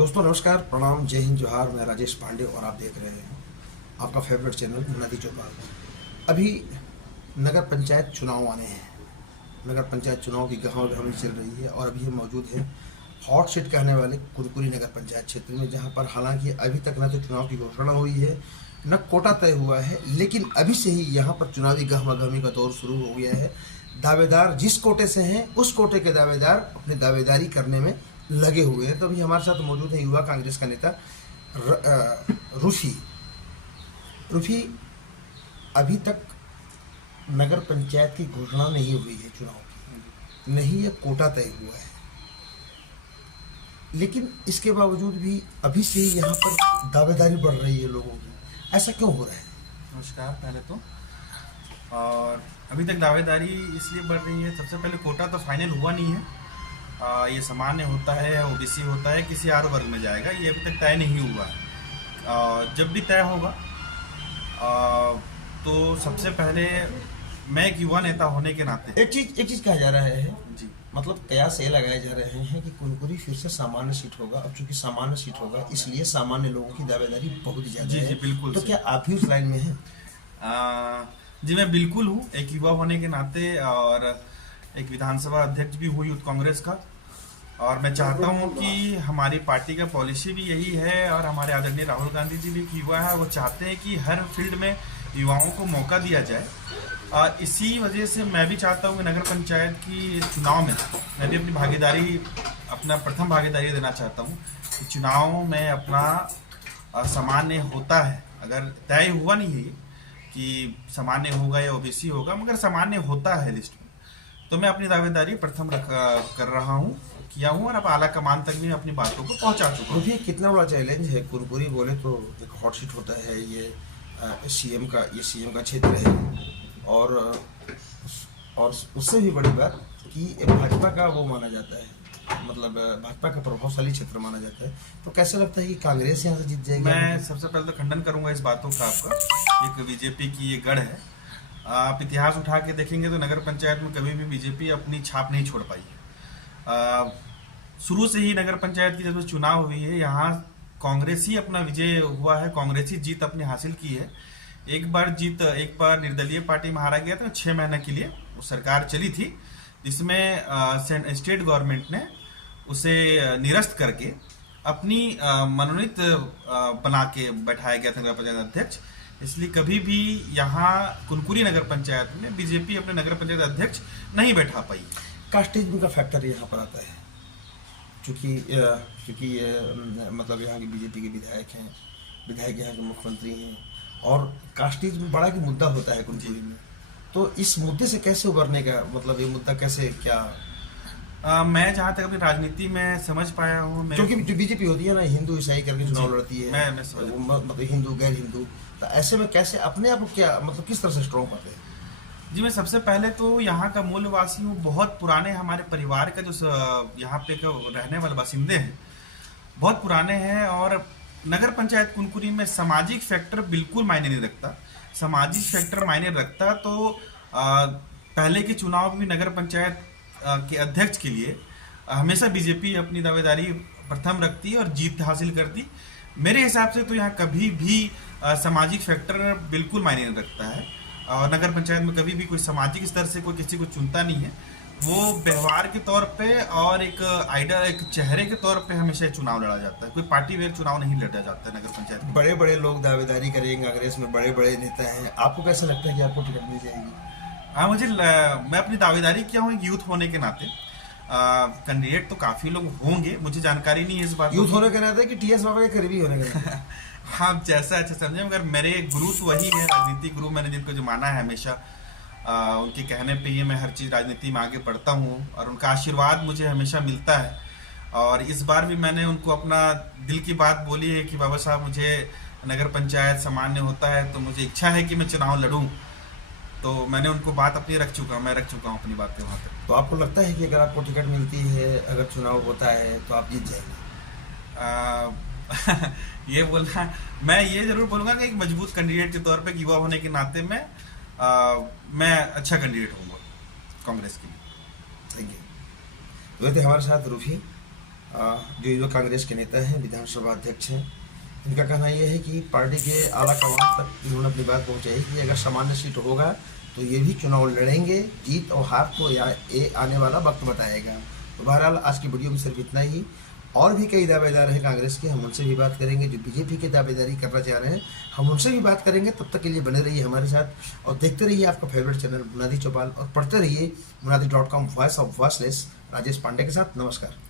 दोस्तों नमस्कार, प्रणाम, जय हिंद, जोहार। मैं राजेश पांडे और आप देख रहे हैं आपका फेवरेट चैनल नदी चौपाल। अभी नगर पंचायत चुनाव आने हैं। नगर पंचायत चुनाव की गहमागहमी चल रही है और अभी हम मौजूद हैं हॉट सीट कहने वाले कुनकुरी नगर पंचायत क्षेत्र में, जहां पर हालांकि अभी तक न तो चुनाव की घोषणा हुई है न कोटा तय हुआ है, लेकिन अभी से ही यहाँ पर चुनावी गहमागहमी का दौर शुरू हो गया है। दावेदार जिस कोटे से हैं उस कोटे के दावेदार अपनी दावेदारी करने में लगे हुए हैं। तो अभी हमारे साथ मौजूद है युवा कांग्रेस का नेता रूफी। अभी तक नगर पंचायत की घोषणा नहीं हुई है चुनाव की, नहीं ये कोटा तय हुआ है, लेकिन इसके बावजूद भी अभी से ही यहाँ पर दावेदारी बढ़ रही है लोगों की। ऐसा क्यों हो रहा है? नमस्कार। पहले तो और अभी तक दावेदारी इसलिए बढ़ रही है, सबसे पहले कोटा तो फाइनल हुआ नहीं है। ये सामान्य होता है, ओबीसी होता है, किसी और वर्ग में जाएगा, ये अभी तक तय नहीं हुआ है। जब भी तय होगा तो सबसे पहले मैं एक युवा नेता होने के नाते एक चीज कहा जा रहा है जी, मतलब कयास ये लगाए जा रहे हैं कि कुनकुरी फिर से सामान्य सीट होगा। अब चूंकि सामान्य सीट होगा इसलिए सामान्य लोगों की दावेदारी बहुत ज्यादा जी है। जी बिल्कुल। तो क्या आप भी उस लाइन में हैं? जी मैं बिल्कुल हूँ, एक युवा होने के नाते, और एक विधानसभा अध्यक्ष भी हुई यूथ कांग्रेस का। और मैं चाहता हूँ कि हमारी पार्टी का पॉलिसी भी यही है, और हमारे आदरणीय राहुल गांधी जी भी एक युवा है, वो चाहते हैं कि हर फील्ड में युवाओं को मौका दिया जाए। इसी वजह से मैं भी चाहता हूँ कि नगर पंचायत की चुनाव में मैं भी अपनी भागीदारी, अपना प्रथम भागीदारी देना चाहता हूँ कि चुनाव में अपना सामान्य होता है, अगर तय हुआ नहीं है कि सामान्य होगा या ओबीसी होगा, मगर सामान्य होता है लिस्ट में, तो मैं अपनी दावेदारी प्रथम कर रहा हूँ, किया हूँ, और अब आला कमान तक भी अपनी बातों को पहुँचा चुका हूँ। मुझे कितना बड़ा चैलेंज है। कुनकुरी बोले तो एक हॉट सीट होता है, ये सीएम का क्षेत्र है, और उससे भी बड़ी बात कि भाजपा का वो माना जाता है, मतलब भाजपा का प्रभावशाली क्षेत्र माना जाता है। तो कैसे लगता है कि कांग्रेस यहाँ से जीत जाएगी? मैं सबसे पहले तो खंडन करूंगा इस बातों का। आपका एक बीजेपी की ये गढ़ है। आप इतिहास उठा के देखेंगे तो नगर पंचायत में कभी भी बीजेपी अपनी छाप नहीं छोड़ पाई है। शुरू से ही नगर पंचायत की जब चुनाव हुई है, यहाँ कांग्रेस ही अपना विजय हुआ है, कांग्रेस ही जीत अपनी हासिल की है। एक बार निर्दलीय पार्टी में हारा गया था, 6 महीने के लिए वो सरकार चली थी, जिसमें स्टेट गवर्नमेंट ने उसे निरस्त करके अपनी मनोनीत बना के बैठाया गया था नगर पंचायत अध्यक्ष। इसलिए कभी भी यहाँ कुनकुरी नगर पंचायत में बीजेपी अपने नगर पंचायत अध्यक्ष नहीं बैठा पाई। कास्टिज्म का फैक्टर यहाँ पर आता है, क्योंकि मतलब यहाँ के बीजेपी के विधायक यहाँ के मुख्यमंत्री हैं, और कास्टिज्म बड़ा की मुद्दा होता है कुनकुरी में। तो इस मुद्दे से कैसे उबरने का, मतलब ये मुद्दा कैसे क्या? मैं जहाँ तक अपनी राजनीति में समझ पाया हूँ, क्योंकि जो बीजेपी होती है ना, हिंदू ईसाई करके चुनाव लड़ती है, मैं मतलब हिंदू गैर हिंदू, तो ऐसे में कैसे अपने आप को क्या, मतलब किस तरह से स्ट्रॉन्ग पाते हैं? जी मैं सबसे पहले तो यहाँ का मूलवासी हूँ, बहुत पुराने हमारे परिवार का जो यहाँ पे रहने वाले बासिंदे हैं बहुत पुराने हैं, और नगर पंचायत कुनकुरी में सामाजिक फैक्टर बिल्कुल मायने नहीं रखता। सामाजिक फैक्टर मायने रखता तो पहले के चुनाव में भी नगर पंचायत के अध्यक्ष के लिए हमेशा बीजेपी अपनी दावेदारी प्रथम रखती और जीत हासिल करती। मेरे हिसाब से तो यहाँ कभी भी सामाजिक फैक्टर बिल्कुल मायने नहीं रखता है, और नगर पंचायत में कभी भी कोई सामाजिक स्तर से कोई किसी को चुनता नहीं है। वो व्यवहार के तौर पे और एक आइडल, एक चेहरे के तौर पे हमेशा चुनाव लड़ा जाता है, कोई पार्टी वेयर चुनाव नहीं लड़ा जाता है नगर पंचायत में। बड़े बड़े लोग दावेदारी करेंगे, कांग्रेस में बड़े बड़े नेता हैं, आपको कैसा लगता है कि आपको टिकट मिल जाएगी? हाँ मैं अपनी दावेदारी किया हूँ एक यूथ होने के नाते। कैंडिडेट तो काफी लोग होंगे, मुझे जानकारी नहीं है इस बात। यूथ होने के नाते कि टीएस बाबा के करीबी होने के नाते? हाँ जैसा अच्छा समझे, मगर मेरे गुरु तो वही है, राजनीतिक गुरु मैंने जिनको जो माना है हमेशा, उनके कहने पे ही मैं हर चीज़ राजनीति में आगे बढ़ता हूँ, और उनका आशीर्वाद मुझे हमेशा मिलता है। और इस बार भी मैंने उनको अपना दिल की बात बोली है कि बाबा साहब मुझे नगर पंचायत सामान्य होता है, तो मुझे इच्छा है कि मैं चुनाव लड़ूं। तो मैंने उनको बात अपनी रख चुका हूँ अपनी बातें वहाँ तक। तो आपको लगता है कि अगर आपको टिकट मिलती है, अगर चुनाव होता है, तो आप जीत जाएंगे? ये बोलना, मैं ये जरूर बोलूँगा कि एक मजबूत कैंडिडेट के तौर पे युवा होने के नाते मैं अच्छा कैंडिडेट हूँगा कांग्रेस के लिए। Thank you. तो थे हमारे साथ रूफी, जो युवा कांग्रेस के नेता हैं, विधानसभा अध्यक्ष हैं, इनका कहना यह है कि पार्टी के आला कमान तक इन्होंने अपनी बात पहुंचाई कि अगर सामान्य सीट होगा तो ये भी चुनाव लड़ेंगे। जीत और हार तो ये आने वाला वक्त बताएगा। तो बहरहाल आज की वीडियो में सिर्फ इतना ही। और भी कई दावेदार हैं कांग्रेस के, हम उनसे भी बात करेंगे। जो बीजेपी की दावेदारी करना चाह रहे हैं, हम उनसे भी बात करेंगे। तब तक के लिए बने रहिए हमारे साथ और देखते रहिए आपका फेवरेट चैनल मुनादी चौपाल, और पढ़ते रहिए मुनादी.com, voice of voiceless Rajesh Pandey के साथ। नमस्कार।